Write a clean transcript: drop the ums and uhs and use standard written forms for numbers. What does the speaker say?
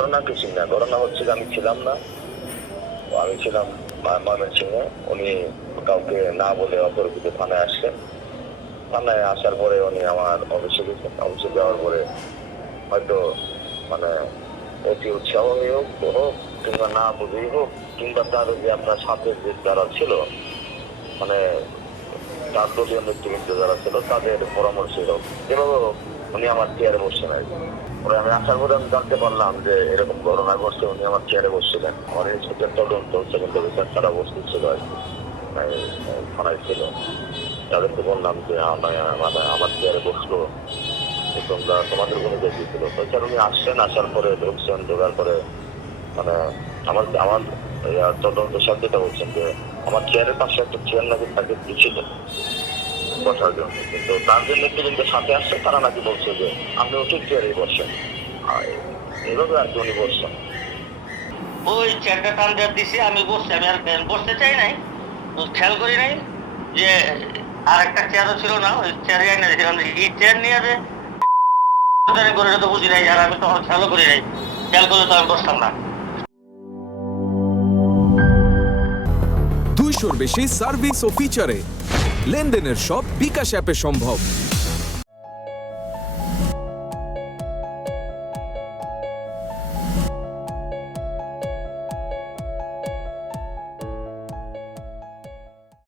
ঘটনা কিছু না, ঘটনা হচ্ছে যে আমি ছিলাম না, আমি ছিলাম ময়মনসিংহে। উনি কাউকে না বলে অপরিচিত থানায় আসছেন। থানায় আসার পরে উনি আমার অফিসে গেছেন। অফিসে যাওয়ার পরে হয়তো মানে অতি উৎসাহ হোক কিংবা না বুঝেই হোক, কিংবা তার যে আপনার সাথে যে যারা ছিল, মানে তার দলীয় নেতৃবৃন্দ যারা ছিল তাদের পরামর্শ হোক, যেভাবে হোক উনি আমার চেয়ারে বসছেন আর কি। পরে আমি আসার পরে আমি জানতে পারলাম যে এরকম ঘটনা ঘটছে। উনি আমার চেয়ারে বসছিলেন, আমার ইন্সপেক্টর তদন্ত সেকেন্ড অফিসার তারা বসতেছিল আর কি, থানায় ছিল। তাদেরকে বললাম যে মানে আমার চেয়ারে বসলো, তোমরা তোমাদের কোনো বেশি ছিল তো। স্যার উনি আসছেন, আসার পরে ঢুকছেন, ঢোকার পরে মানে আমার আমার তদন্ত সাথীটা বলছেন যে আমার চেয়ারের পাশে একটা চেয়ার নাকি তাকে দিচ্ছিল বসার জন্য, কিন্তু তার যে নেতৃবৃন্দের সাথে আসছে তারা নাকি বলছে যে আপনি ওষুধ চেয়ারেই বসছেন, আর এভাবে আর কি উনি বসছেন। ওই চেয়ারটা টান দেওয়ার দিছি, আমি বসছি, আমি আর বসতে চাই নাই, তো খেয়াল করি নাই যে আর একটা চেয়ারও ছিল না, ওই চেয়ারে যাই না, এই চেয়ার নিয়ে যে করে তো বুঝি নাই, আর আমি তখন খেয়ালও করি নাই, খেয়াল করলে তো আমি বসতাম না। 200-র বেশি সার্ভিস ও ফিচারে লেনদেনের সব বিকাশ অ্যাপে সম্ভব।